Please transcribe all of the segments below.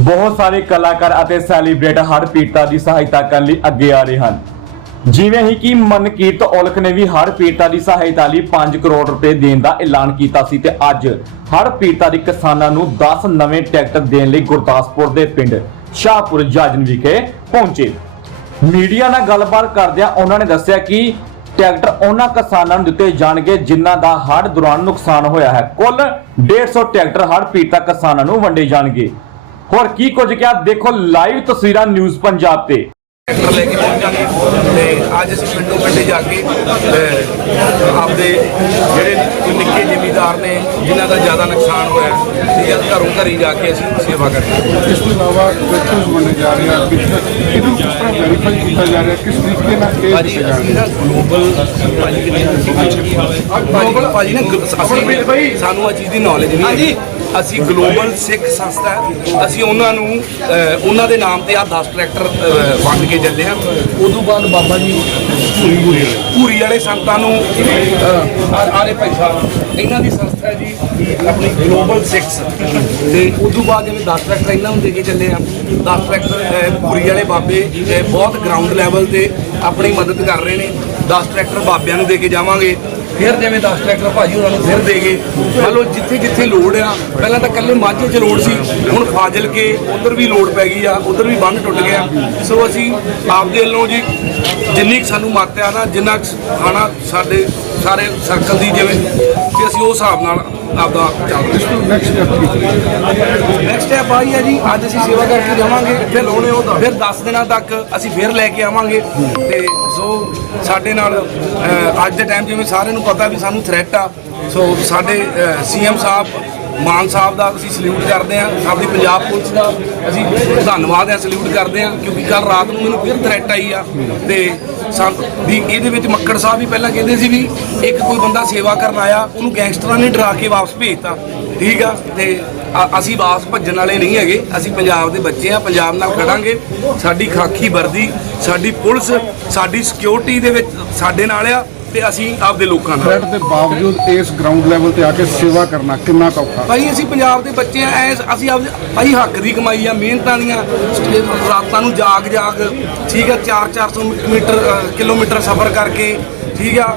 ਬਹੁਤ ਸਾਰੇ ਕਲਾਕਾਰ ਅਤੇ ਸੈਲੀਬ੍ਰਿਟ ਹੜ੍ਹ ਪੀੜਤਾ ਦੀ ਸਹਾਇਤਾ ਕਰਨ ਲਈ ਅੱਗੇ ਆ ਰਹੇ ਹਨ। ਜਿਵੇਂ ਹੀ ਕਿ ਮਨਕੀਰਤ ਔਲਖ ਨੇ ਵੀ ਹੜ੍ਹ ਪੀੜਤਾਂ ਦੀ ਸਹਾਇਤਾ ਲਈ 5 ਕਰੋੜ ਰੁਪਏ ਦੇਣ ਦਾ ਐਲਾਨ ਕੀਤਾ ਸੀ ਤੇ ਅੱਜ ਹੜ੍ਹ ਪੀੜਤਾਂ ਦੇ ਕਿਸਾਨਾਂ ਨੂੰ 10 ਨਵੇਂ ਟਰੈਕਟਰ ਦੇਣ ਲਈ ਗੁਰਦਾਸਪੁਰ ਦੇ ਪਿੰਡ ਸ਼ਾਹਪੁਰ ਜਾਜਨ ਵਿਖੇ ਪਹੁੰਚੇ। ਮੀਡੀਆ ਨਾਲ ਗੱਲਬਾਤ ਕਰਦਿਆਂ ਉਹਨਾਂ ਨੇ ਦੱਸਿਆ ਕਿ ਟਰੈਕਟਰ ਉਹਨਾਂ ਕਿਸਾਨਾਂ ਨੂੰ ਦਿੱਤੇ ਜਾਣਗੇ ਜਿਨ੍ਹਾਂ ਦਾ ਹੜ੍ਹ ਦੌਰਾਨ ਨੁਕਸਾਨ ਹੋਇਆ ਹੈ। ਕੁੱਲ 150 ਟਰੈਕਟਰ ਹੜ੍ਹ ਪੀੜਤਾ ਕਿਸਾਨਾਂ ਨੂੰ ਵੰਡੇ ਜਾਣਗੇ। ਹੋਰ ਕੀ ਕੁਝ ਕਿਹਾ? ਦੇਖੋ ਲਾਈਵ ਤਸਵੀਰਾਂ ਨਿਊਜ਼ ਪੰਜਾਬ ਤੇ। ਟਰੈਕਟਰ ਲੈ ਕੇ ਪਹੁੰਚਾਂਗੇ ਤੇ ਅੱਜ ਅਸੀਂ ਪਿੰਡੋਂ ਪਿੰਡੇ ਜਾ ਕੇ ਅਹ, ਆਪਦੇ ਜਿਹੜੇ ਨਿੱਕੇ ਜ਼ਿਮੀਦਾਰ ਨੇ ਜਿਨ੍ਹਾਂ ਦਾ ਜ਼ਿਆਦਾ ਨੁਕਸਾਨ ਹੋਇਆ ਠੀਕ ਹੈ ਘਰੋਂ ਘਰੀ ਜਾ ਕੇ ਅਸੀਂ ਸੇਵਾ ਕਰਾਂਗੇ ਇਸ ਤੋਂ ਇਲਾਵਾ ਕੁਐਸਚਨਸ ਬਣੇ ਜਾ ਰਹੇ ਆ ਕਿਸ ਇਹਨੂੰ ਕਿਸ ਤਰ੍ਹਾਂ ਵੈਰੀਫਾਈ ਕੀਤਾ ਜਾ ਰਿਹਾ ਕਿਸ ਤਰੀਕੇ ਨਾਲ ਇਹ ਭਾਜੀ ਦੱਸਿਆ ਜਾ ਅਸੀਂ ਰਿਹਾ? ਨਾ ਗਲੋਬਲ ਭਾਜੀ ਕਿੰਨੇ ਗਲੋਬਲ ਭਾਜੀ ਨਾ ਗ- ਅਸੀਂ ਸਾਨੂੰ ਆ ਚੀਜ਼ ਦੀ ਨੌਲੇਜ ਨਹੀਂ ਹਾਂਜੀ। ਅਸੀਂ ਗਲੋਬਲ ਸਿੱਖ ਸੰਸਥਾ ਹੈ। ਅਸੀਂ ਉਹਨਾਂ ਨੂੰ ਅਹ, ਉਹਨਾਂ ਦੇ ਨਾਮ ਤੇ ਆ 10 ਟਰੈਕਟਰ ਅਹ, ਵੰਡ ਕੇ ਚੱਲੇ ਹਾਂ। ਉਦੋਂ ਬਾਅਦ ਬਾਬਾ ਜੀ ਪੂਰੀ ਪੂਰੀ ਪੂਰੀ ਵਾਲੇ ਸੰਤਾਂ ਨੂੰ ਅਹ, ਆਲੇ ਭਾਈ ਸਾਹਿਬ। ਇਹਨਾਂ ਦੀ ਸੰਸਥਾ ਹੈ ਜੀ ਆਪਣੀ ਗਲੋਬਲ ਸਿੱਖਸ। ਤੇ ਉਦੋਂ ਬਾਅਦ ਜਿਵੇਂ 10 ਟਰੈਕਟਰ ਇਹਨਾਂ ਨੂੰ ਦੇ ਕੇ ਚੱਲੇ ਆ 10 ਟਰੈਕਟਰ ਅਹ, ਪੂਰੀ ਵਾਲੇ ਬਾਬੇ ਅਹ, ਬਹੁਤ ਗਰਾਊਂਡ ਲੈਵਲ ਤੇ ਆਪਣੀ ਮਦਦ ਕਰ ਰਹੇ ਨੇ। 10 ਟਰੈਕਟਰ ਬਾਬਿਆਂ ਨੂੰ ਦੇ ਕੇ ਜਾਵਾਂਗੇ। ਫਿਰ ਜਿਵੇਂ 10 ਟਰੈਕਟਰ ਭਾਜੀ ਉਹਨਾਂ ਨੂੰ ਫਿਰ ਦੇ ਗਏ। ਮੰਨ ਲਓ ਜਿੱਥੇ ਜਿੱਥੇ ਲੋੜ ਆ, ਪਹਿਲਾਂ ਤਾਂ ਕੱਲੇ ਮਾਝੇ 'ਚ ਲੋੜ ਸੀ, ਹੁਣ ਫਾਜ਼ਿਲ ਕੇ ਉਧਰ ਵੀ ਲੋੜ ਪੈ ਗਈ ਆ, ਉਧਰ ਵੀ ਬੰਨ ਟੁੱਟ ਗਿਆ। ਸੋ ਅਸੀਂ ਆਪਦੇ ਵੱਲੋਂ ਜੀ ਜਿੰਨੀ ਕੁ ਸਾਨੂੰ ਮੱਤ ਆ ਨਾ, ਜਿੰਨਾ ਕੁ ਖਾਣਾ ਸਾਡੇ ਸਾਰੇ ਸਰਕਲ ਦੀ ਜਿਵੇਂ, ਤੇ ਅਸੀਂ ਉਸ ਹਿਸਾਬ ਨਾਲ ਆਪਦਾ ਚੱਲ ਰਹੇ ਨੈਕਸਟ ਆਈ ਹੈ ਜੀ ਅੱਜ ਅਸੀਂ ਸੇਵਾ ਕਰਕੇ ਜਾਵਾਂਗੇ। ਫਿਰ ਲਾਉਣੇ ਉਹ ਫਿਰ 10 ਦਿਨਾਂ ਤੱਕ ਅਸੀਂ ਫਿਰ ਲੈ ਕੇ ਆਵਾਂਗੇ। ਤੇ ਸੋ ਸਾਡੇ ਨਾਲ ਅਹ, ਅੱਜ ਦੇ ਟਾਈਮ ਜਿਵੇਂ ਸਾਰਿਆਂ ਨੂੰ ਪਤਾ ਵੀ ਸਾਨੂੰ ਥ੍ਰੈਟ ਆ ਸੋ ਸਾਡੇ ਸੀਐਮ ਸਾਹਿਬ ਮਾਨ ਸਾਹਿਬ ਦਾ ਅਸੀਂ ਸਲੂਟ ਕਰਦੇ ਹਾਂ। ਆਪਣੀ ਪੰਜਾਬ ਪੁਲਿਸ ਦਾ ਅਸੀਂ ਧੰਨਵਾਦ ਹੈ ਸਲੂਟ ਕਰਦੇ ਹਾਂ ਕਿਉਂਕਿ ਕੱਲ ਰਾਤ ਨੂੰ ਮੈਨੂੰ ਫਿਰ ਥ੍ਰੈਟ ਆਈ ਆ। ਤੇ ਸਾ- ਵੀ ਇਹਦੇ ਵਿੱਚ ਮੱਕੜ ਸਾਹਿਬ ਵੀ ਪਹਿਲਾਂ ਕਹਿੰਦੇ ਸੀ ਵੀ ਇੱਕ ਕੋਈ ਬੰਦਾ ਸੇਵਾ ਕਰਨ ਆਇਆ ਉਹਨੂੰ ਗੈਂਗਸਟਰਾਂ ਨੇ ਡਰਾ ਕੇ ਵਾਪਸ ਭੇਜਤਾ। ਠੀਕ ਆ ਤੇ ਅਸੀਂ ਵਾਪਸ ਭੱਜਣ ਵਾਲੇ ਨਹੀਂ ਹੈਗੇ। ਅਸੀਂ ਪੰਜਾਬ ਦੇ ਬੱਚੇ ਆ ਪੰਜਾਬ ਨਾਲ ਖੜਾਂਗੇ। ਸਾਡੀ ਖਾਕੀ ਵਰਦੀ ਸਾਡੀ ਪੁਲਿਸ ਸਾਡੀ ਸਿਕਿਉਰਿਟੀ ਦੇ ਵਿੱਚ ਸਾਡੇ ਨਾਲ ਆ ਤੇ ਅਸੀਂ ਆਪਦੇ ਲੋਕਾਂ ਨਾਲ ਥ੍ਰੈਟ ਦੇ ਬਾਵਜੂਦ ਇਸ ਗਰਾਊਂਡ ਲੈਵਲ ਤੇ ਆ ਕੇ ਸੇਵਾ ਕਰਨਾ ਕਿੰਨਾ ਔਖਾ ਭਾਈ ਅਸੀਂ ਪੰਜਾਬ ਦੇ ਬੱਚੇ ਆ ਅਸੀਂ ਆਪਦੇ ਭਾਈ ਹੱਕ ਦੀ ਕਮਾਈ ਆ ਮਿਹਨਤਾਂ ਦੀਆਂ। ਰਾਤਾਂ ਨੂੰ ਜਾਗ ਜਾਗ ਠੀਕ ਆ 4-400 ਮੀਟਰ ਕਿਲੋਮੀਟਰ ਸਫ਼ਰ ਕਰਕੇ ਠੀਕ ਆ।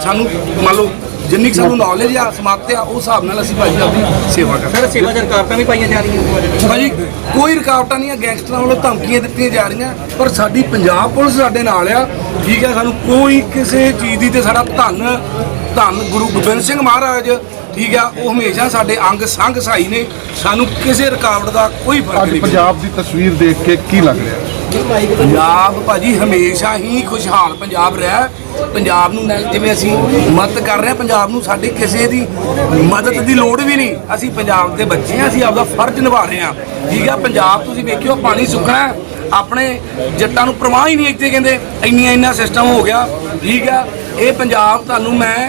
ਸਾਨੂੰ ਮੰਨ ਲਓ ਜਿੰਨੀ ਕੁ ਸਾਨੂੰ ਨੌਲੇਜ ਆ ਸਮਾਪਤ ਆ ਉਸ ਹਿਸਾਬ ਨਾਲ ਅਸੀਂ ਭਾਈ ਆਪਣੀ ਸੇਵਾ ਕਰਦੇ ਸਰ ਸੇਵਾ ਰੁਕਾਵਟਾਂ ਵੀ ਪਾਈਆਂ ਜਾ ਰਹੀਆਂ ਭਾਜੀ ਕੋਈ ਰੁਕਾਵਟਾਂ ਨਹੀਂ ਆ ਗੈਂਗਸਟਰਾਂ ਵੱਲੋਂ ਧਮਕੀਆਂ ਦਿੱਤੀਆਂ ਜਾ ਰਹੀਆਂ ਪਰ ਸਾਡੀ ਪੰਜਾਬ ਪੁਲਿਸ ਸਾਡੇ ਨਾਲ ਆ ਠੀਕ ਆ ਸਾਨੂੰ ਕੋਈ ਕਿਸੇ ਚੀਜ਼ ਦੀ ਤੇ ਸਾਡਾ ਧੰਨ ਧੰਨ ਗੁਰੂ ਗੋਬਿੰਦ ਸਿੰਘ ਮਹਾਰਾਜ ਠੀਕ ਆ ਉਹ ਹਮੇਸ਼ਾ ਸਾਡੇ ਅੰਗ ਸੰਗ ਸਹਾਈ ਨੇ। ਸਾਨੂੰ ਕਿਸੇ ਰੁਕਾਵਟ ਦਾ ਕੋਈ ਫ਼ਰਕ ਅੱਜ ਨਹੀਂ ਪੰਜਾਬ ਦੀ ਤਸਵੀਰ ਦੇਖ ਕੇ ਕੀ ਲੱਗ ਰਿਹਾ? ਪੰਜਾਬ ਭਾਜੀ ਹਮੇਸ਼ਾ ਹੀ ਖੁਸ਼ਹਾਲ ਪੰਜਾਬ ਰਿਹਾ। ਪੰਜਾਬ ਨੂੰ ਨਾਲ ਜਿਵੇਂ ਅਸੀਂ ਮਦਦ ਕਰ ਰਹੇ ਹਾਂ ਪੰਜਾਬ ਨੂੰ ਸਾਡੇ ਕਿਸੇ ਦੀ ਮਦਦ ਦੀ ਲੋੜ ਵੀ ਨਹੀਂ। ਅਸੀਂ ਪੰਜਾਬ ਦੇ ਬੱਚੇ ਹਾਂ ਅਸੀਂ ਆਪਦਾ ਫਰਜ਼ ਨਿਭਾ ਰਹੇ ਹਾਂ। ਠੀਕ ਆ ਪੰਜਾਬ ਤੁਸੀਂ ਵੇਖਿਓ ਪਾਣੀ ਸੁੱਕਣਾ ਹੈ। ਆਪਣੇ ਜੱਟਾਂ ਨੂੰ ਪ੍ਰਵਾਹ ਹੀ ਨਹੀਂ ਇੱਥੇ ਕਹਿੰਦੇ ਇੰਨੀਆਂ ਇੰਨਾ ਸਿਸਟਮ ਹੋ ਗਿਆ। ਠੀਕ ਆ ਇਹ ਪੰਜਾਬ ਤੁਹਾਨੂੰ ਮੈਂ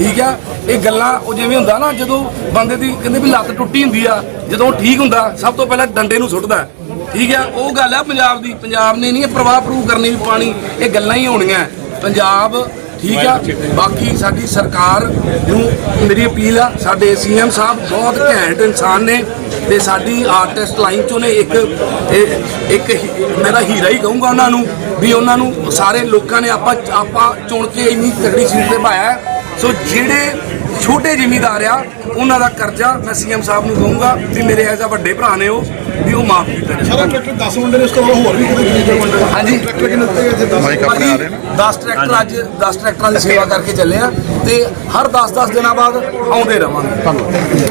ਠੀਕ ਆ, ਇਹ ਗੱਲਾਂ ਉਹ ਜਿਵੇਂ ਹੁੰਦਾ ਨਾ, ਜਦੋਂ ਬੰਦੇ ਦੀ ਕਹਿੰਦੇ ਵੀ ਲੱਤ ਟੁੱਟੀ ਹੁੰਦੀ ਆ, ਜਦੋਂ ਉਹ ਠੀਕ ਹੁੰਦਾ, ਸਭ ਤੋਂ ਪਹਿਲਾਂ ਡੰਡੇ ਨੂੰ ਸੁੱਟਦਾ ਠੀਕ ਆ, ਉਹ ਗੱਲ ਆ ਪੰਜਾਬ ਦੀ, ਪੰਜਾਬ ਨੇ ਨਹੀਂ ਇਹ ਪ੍ਰਵਾਹ ਪ੍ਰੂਵ ਕਰਨੀ ਵੀ ਪਾਣੀ, ਇਹ ਗੱਲਾਂ ਹੀ ਹੋਣੀਆਂ। ਪੰਜਾਬ, ਠੀਕ ਆ, ਬਾਕੀ ਸਾਡੀ ਸਰਕਾਰ ਨੂੰ ਮੇਰੀ ਅਪੀਲ ਆ, ਸਾਡੇ ਸੀਐਮ ਸਾਹਿਬ ਬਹੁਤ ਘੈਂਟ ਇਨਸਾਨ ਨੇ ਤੇ ਸਾਡੀ ਆਰਟਿਸਟ ਲਾਈਨ ਚੋਂ ਨੇ ਇੱਕ ਇੱਕ ਹੀ- ਮੈਂ ਤਾਂ ਹੀਰਾ ਹੀ ਕਹੂੰਗਾ ਉਹਨਾਂ ਨੂੰ ਵੀ ਉਹਨਾਂ ਨੂੰ ਸਾਰੇ ਲੋਕਾਂ ਨੇ ਆਪਾਂ ਆਪਾਂ ਚੁਣ ਕੇ ਇੰਨੀ ਤਕੜੀ ਸੀਟ ਤੇ ਪਾਇਆ ਸੋ ਜਿਹੜੇ ਛੋਟੇ ਜ਼ਿਮੀਂਦਾਰ ਆ ਉਹਨਾਂ ਦਾ ਕਰਜ਼ਾ ਮੈਂ ਸੀਐਮ ਸਾਹਿਬ ਨੂੰ ਕਹੂੰਗਾ ਵੀ ਮੇਰੇ ਐਸਾ ਵੱਡੇ ਭਰਾ ਨੇ ਉਹ ਵੀ ਉਹ ਮਾਫ ਕੀਤਾ ਜਾਵੇ ਸਾਰਾ ਟਰੈਕਟਰ 10 ਮੁੰਡੇ ਨੇ ਇਸ ਤੋਂ ਹੋਰ ਵੀ ਕਿਤੇ ਖਰੀਦੇ ਮੁੰਡੇ ਹਾਂਜੀ। ਟਰੈਕਟਰ ਕਿੰਨੇ ਗਏ ਇੱਥੇ 10 ਭਾਜੀ 10 ਟਰੈਕਟਰ ਅੱਜ 10 ਟਰੈਕਟਰਾਂ ਦੀ ਸੇਵਾ ਕਰਕੇ ਚੱਲੇ ਆ ਤੇ ਹਰ 10-10 ਦਿਨਾਂ ਬਾਅਦ ਆਉਂਦੇ ਰਵਾਂਗੇ।